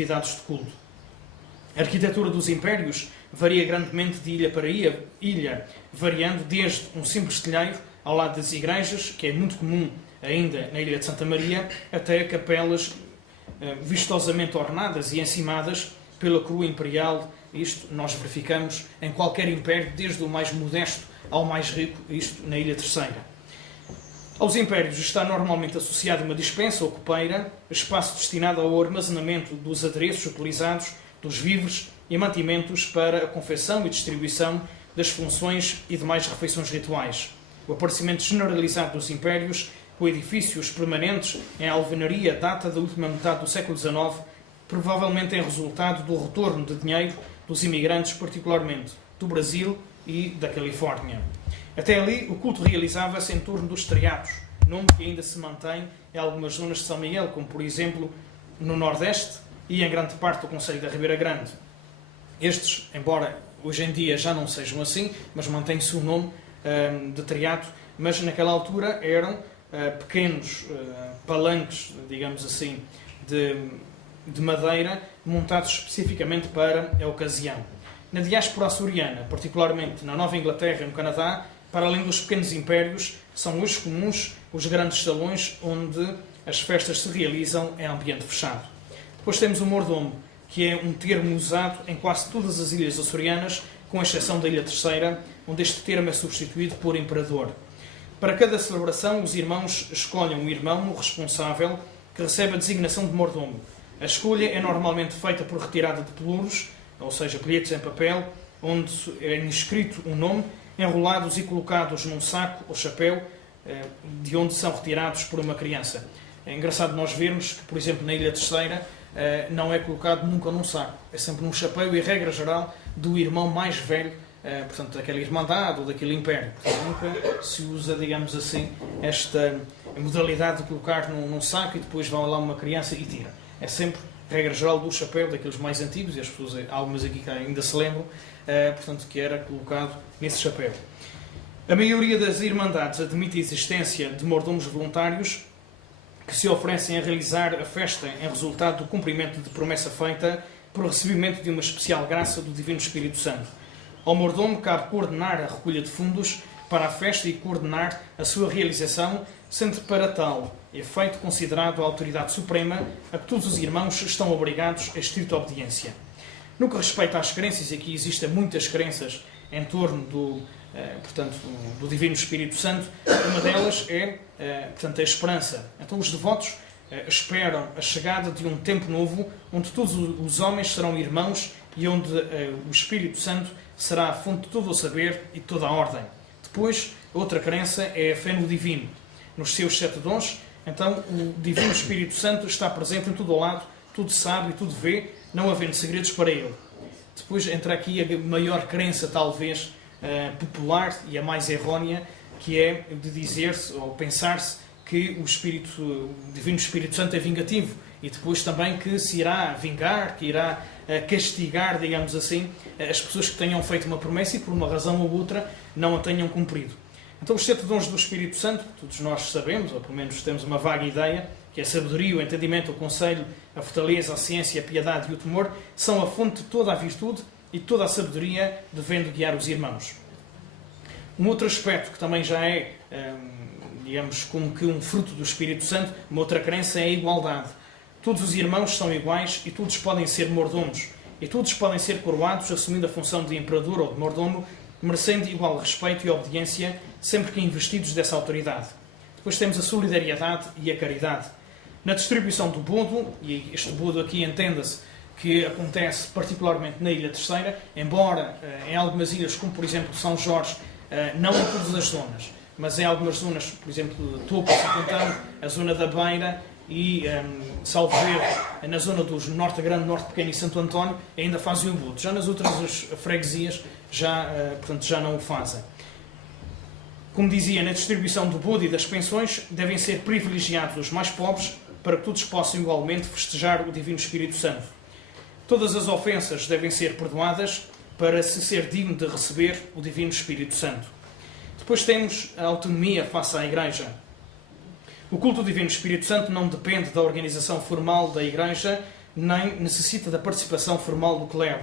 atividades de culto. A arquitetura dos impérios varia grandemente de ilha para ilha, variando desde um simples telheiro ao lado das igrejas, que é muito comum ainda na Ilha de Santa Maria, até capelas vistosamente ornadas e encimadas pela coroa imperial. Isto nós verificamos em qualquer império, desde o mais modesto ao mais rico, isto na Ilha Terceira. Aos impérios está normalmente associada uma dispensa ou copeira, espaço destinado ao armazenamento dos adereços utilizados, dos víveres e mantimentos para a confecção e distribuição das funções e demais refeições rituais. O aparecimento generalizado dos impérios, com edifícios permanentes em alvenaria, data da última metade do século XIX, provavelmente é resultado do retorno de dinheiro dos imigrantes, particularmente do Brasil e da Califórnia. Até ali, o culto realizava-se em torno dos triatos, nome que ainda se mantém em algumas zonas de São Miguel, como por exemplo no Nordeste e em grande parte do concelho da Ribeira Grande. Estes, embora hoje em dia já não sejam assim, mas mantém-se o nome de triato, mas naquela altura eram pequenos palanques, digamos assim, de madeira, montados especificamente para a ocasião. Na diáspora açoriana, particularmente na Nova Inglaterra e no Canadá, para além dos pequenos impérios, são hoje comuns os grandes salões onde as festas se realizam em ambiente fechado. Depois temos o mordomo, que é um termo usado em quase todas as ilhas açorianas, com exceção da Ilha Terceira, onde este termo é substituído por imperador. Para cada celebração, os irmãos escolhem um irmão responsável que recebe a designação de mordomo. A escolha é normalmente feita por retirada de pelouros, ou seja, bilhetes em papel, onde é inscrito um nome, enrolados e colocados num saco ou chapéu, de onde são retirados por uma criança. É engraçado nós vermos que, por exemplo, na Ilha Terceira, não é colocado nunca num saco, é sempre num chapéu e, regra geral, do irmão mais velho, portanto, daquela irmandade ou daquele império. Portanto, nunca se usa, digamos assim, esta modalidade de colocar num saco e depois vai lá uma criança e tira. É sempre, regra geral, do chapéu, daqueles mais antigos, e as pessoas, algumas aqui que ainda se lembram, portanto, que era colocado nesse chapéu. A maioria das irmandades admite a existência de mordomos voluntários que se oferecem a realizar a festa em resultado do cumprimento de promessa feita por recebimento de uma especial graça do Divino Espírito Santo. Ao mordomo cabe coordenar a recolha de fundos para a festa e coordenar a sua realização, sendo para tal efeito considerado a autoridade suprema a que todos os irmãos estão obrigados a estrita obediência. No que respeita às crenças, e aqui existem muitas crenças em torno do Divino Espírito Santo, uma delas é, portanto, a esperança. Então os devotos esperam a chegada de um tempo novo, onde todos os homens serão irmãos e onde o Espírito Santo será a fonte de todo o saber e de toda a ordem. Depois, a outra crença é a fé no Divino. Nos seus 7 dons, então, o Divino Espírito Santo está presente em todo o lado, tudo sabe e tudo vê, não havendo segredos para ele. Depois entra aqui a maior crença, talvez, popular e a mais errónea, que é de dizer-se ou pensar-se que o Divino Espírito Santo é vingativo e depois também que se irá vingar, que irá castigar, digamos assim, as pessoas que tenham feito uma promessa e por uma razão ou outra não a tenham cumprido. Então os 7 dons do Espírito Santo, todos nós sabemos, ou pelo menos temos uma vaga ideia, que é a sabedoria, o entendimento, o conselho, a fortaleza, a ciência, a piedade e o temor, são a fonte de toda a virtude e toda a sabedoria, devendo guiar os irmãos. Um outro aspecto que também já é, digamos, como que um fruto do Espírito Santo, uma outra crença é a igualdade. Todos os irmãos são iguais e todos podem ser mordomos. E todos podem ser coroados, assumindo a função de imperador ou de mordomo, merecendo igual respeito e obediência, sempre que investidos dessa autoridade. Depois temos a solidariedade e a caridade. Na distribuição do bodo, e este bodo aqui entenda-se que acontece particularmente na Ilha Terceira, embora em algumas ilhas, como por exemplo São Jorge, não em todas as zonas, mas em algumas zonas, por exemplo, Topo, Santantão, a zona da Beira e, salvo ver, na zona dos Norte Grande, Norte Pequeno e Santo António, ainda fazem o bodo. Já nas outras freguesias portanto, já não o fazem. Como dizia, na distribuição do bodo e das pensões devem ser privilegiados os mais pobres para que todos possam igualmente festejar o Divino Espírito Santo. Todas as ofensas devem ser perdoadas para se ser digno de receber o Divino Espírito Santo. Depois temos a autonomia face à Igreja. O culto do Divino Espírito Santo não depende da organização formal da Igreja, nem necessita da participação formal do clero.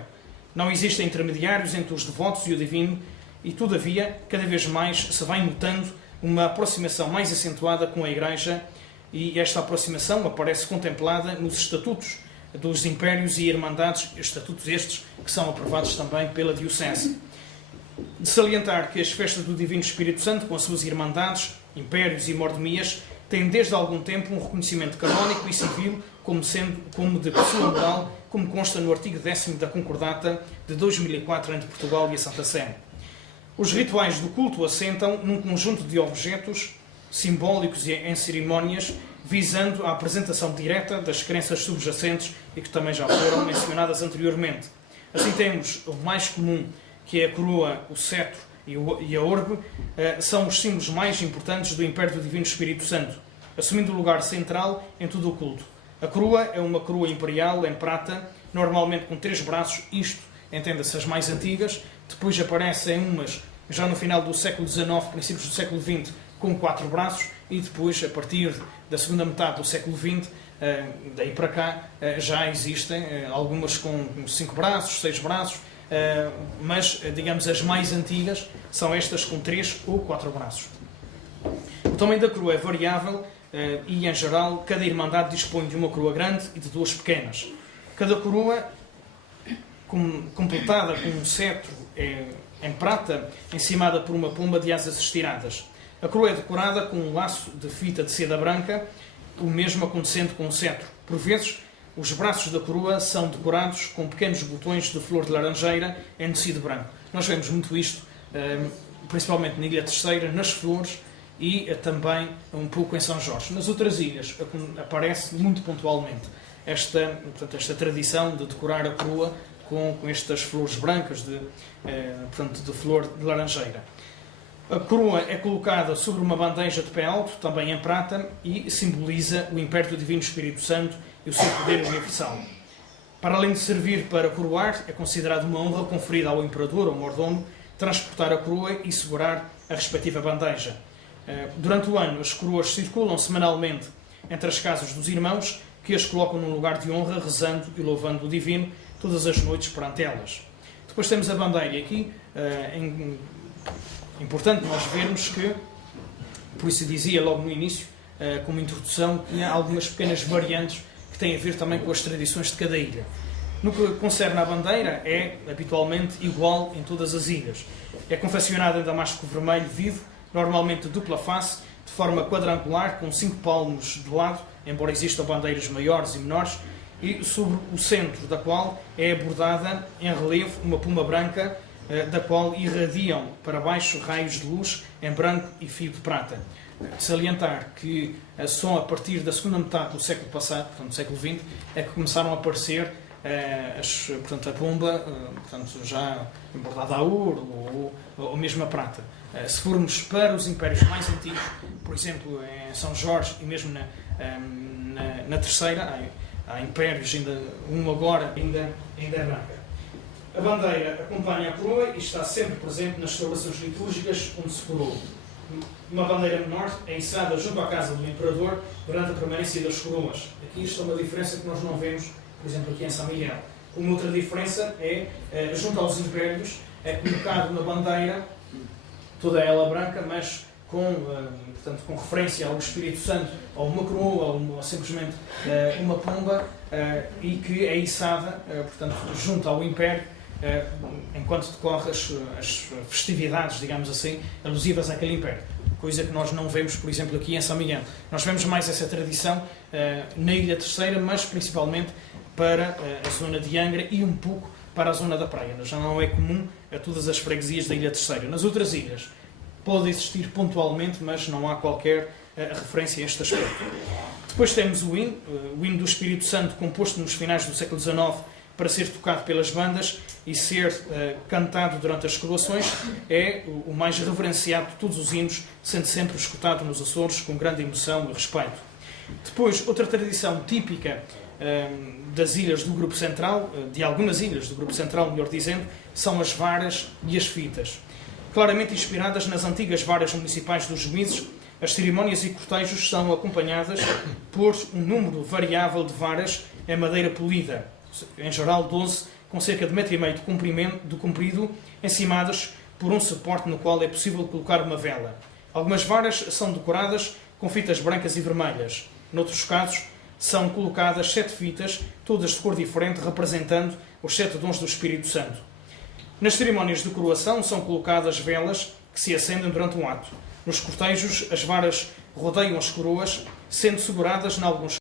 Não existem intermediários entre os devotos e o divino e, todavia, cada vez mais se vai notando uma aproximação mais acentuada com a Igreja, e esta aproximação aparece contemplada nos estatutos dos impérios e irmandades, estatutos estes que são aprovados também pela Diocese. De salientar que as festas do Divino Espírito Santo, com as suas irmandades, impérios e mordomias, têm desde algum tempo um reconhecimento canónico e civil como de pessoa moral, como consta no artigo 10º da Concordata de 2004 entre Portugal e a Santa Sé. Os rituais do culto assentam num conjunto de objetos simbólicos e em cerimónias, visando a apresentação direta das crenças subjacentes e que também já foram mencionadas anteriormente. Assim temos o mais comum, que é a coroa, o cetro e a orbe, são os símbolos mais importantes do Império do Divino Espírito Santo, assumindo o lugar central em todo o culto. A coroa é uma coroa imperial em prata, normalmente com 3 braços, isto, entenda-se, as mais antigas. Depois aparecem umas, já no final do século XIX, princípios do século XX, com 4 braços, e depois, a partir da segunda metade do século XX, daí para cá, já existem algumas com 5 braços, 6 braços, mas, digamos, as mais antigas são estas com 3 ou 4 braços. O tamanho da coroa é variável e, em geral, cada irmandade dispõe de uma coroa grande e de 2 pequenas. Cada coroa, completada com um cetro em prata, encimada por uma pomba de asas estiradas. A coroa é decorada com um laço de fita de seda branca, o mesmo acontecendo com o cetro. Por vezes, os braços da coroa são decorados com pequenos botões de flor de laranjeira em tecido branco. Nós vemos muito isto, principalmente na Ilha Terceira, nas flores e também um pouco em São Jorge. Nas outras ilhas aparece muito pontualmente esta tradição de decorar a coroa com estas flores brancas de flor de laranjeira. A coroa é colocada sobre uma bandeja de pé alto, também em prata, e simboliza o Império do Divino Espírito Santo e o seu poder universal. Para além de servir para coroar, é considerado uma honra conferida ao imperador ou mordomo transportar a coroa e segurar a respectiva bandeja. Durante o ano, as coroas circulam semanalmente entre as casas dos irmãos, que as colocam num lugar de honra, rezando e louvando o Divino todas as noites perante elas. Depois temos a bandeira, e aqui importante nós vermos que, por isso dizia logo no início, como introdução, que há algumas pequenas variantes que têm a ver também com as tradições de cada ilha. No que concerne à bandeira, é habitualmente igual em todas as ilhas. É confeccionada em damasco vermelho vivo, normalmente de dupla face, de forma quadrangular, com 5 palmos de lado, embora existam bandeiras maiores e menores, e sobre o centro da qual é bordada em relevo uma pomba branca, da qual irradiam para baixo raios de luz em branco e fio de prata. Salientar que só a partir da segunda metade do século passado, portanto do século XX, é que começaram a aparecer a pomba, já bordada a ouro ou mesmo a prata. Se formos para os impérios mais antigos, por exemplo, em São Jorge e mesmo na Terceira, há impérios, um agora ainda é branca. A bandeira acompanha a coroa e está sempre presente nas celebrações litúrgicas onde se coroou. Uma bandeira menor é içada junto à casa do imperador durante a permanência das coroas. Aqui está uma diferença que nós não vemos, por exemplo, aqui em São Miguel. Uma outra diferença é, junto aos impérios, é colocada uma bandeira, toda ela branca, mas com referência ao Espírito Santo, ou uma coroa, ou simplesmente uma pomba, e que é içada, junto ao império, enquanto decorre as festividades, digamos assim, alusivas àquele império. Coisa que nós não vemos, por exemplo, aqui em São Miguel. Nós vemos mais essa tradição na Ilha Terceira, mas principalmente para a zona de Angra e um pouco para a zona da praia. Já não é comum a todas as freguesias da Ilha Terceira. Nas outras ilhas pode existir pontualmente, mas não há qualquer referência a este aspecto. Depois temos o hino do Espírito Santo, composto nos finais do século XIX, para ser tocado pelas bandas e ser cantado durante as coroações, é o mais reverenciado de todos os hinos, sendo sempre escutado nos Açores com grande emoção e respeito. Depois, outra tradição típica das ilhas do Grupo Central, de algumas ilhas do Grupo Central, melhor dizendo, são as varas e as fitas. Claramente inspiradas nas antigas varas municipais dos juízes, As cerimónias e cortejos são acompanhadas por um número variável de varas em madeira polida, em geral 12, com cerca de 1,5 m de comprido, encimadas por um suporte no qual é possível colocar uma vela. Algumas varas são decoradas com fitas brancas e vermelhas. Noutros casos, são colocadas 7 fitas, todas de cor diferente, representando os 7 dons do Espírito Santo. Nas cerimónias de coroação são colocadas velas que se acendem durante um ato. Nos cortejos, as varas rodeiam as coroas, sendo seguradas, em alguns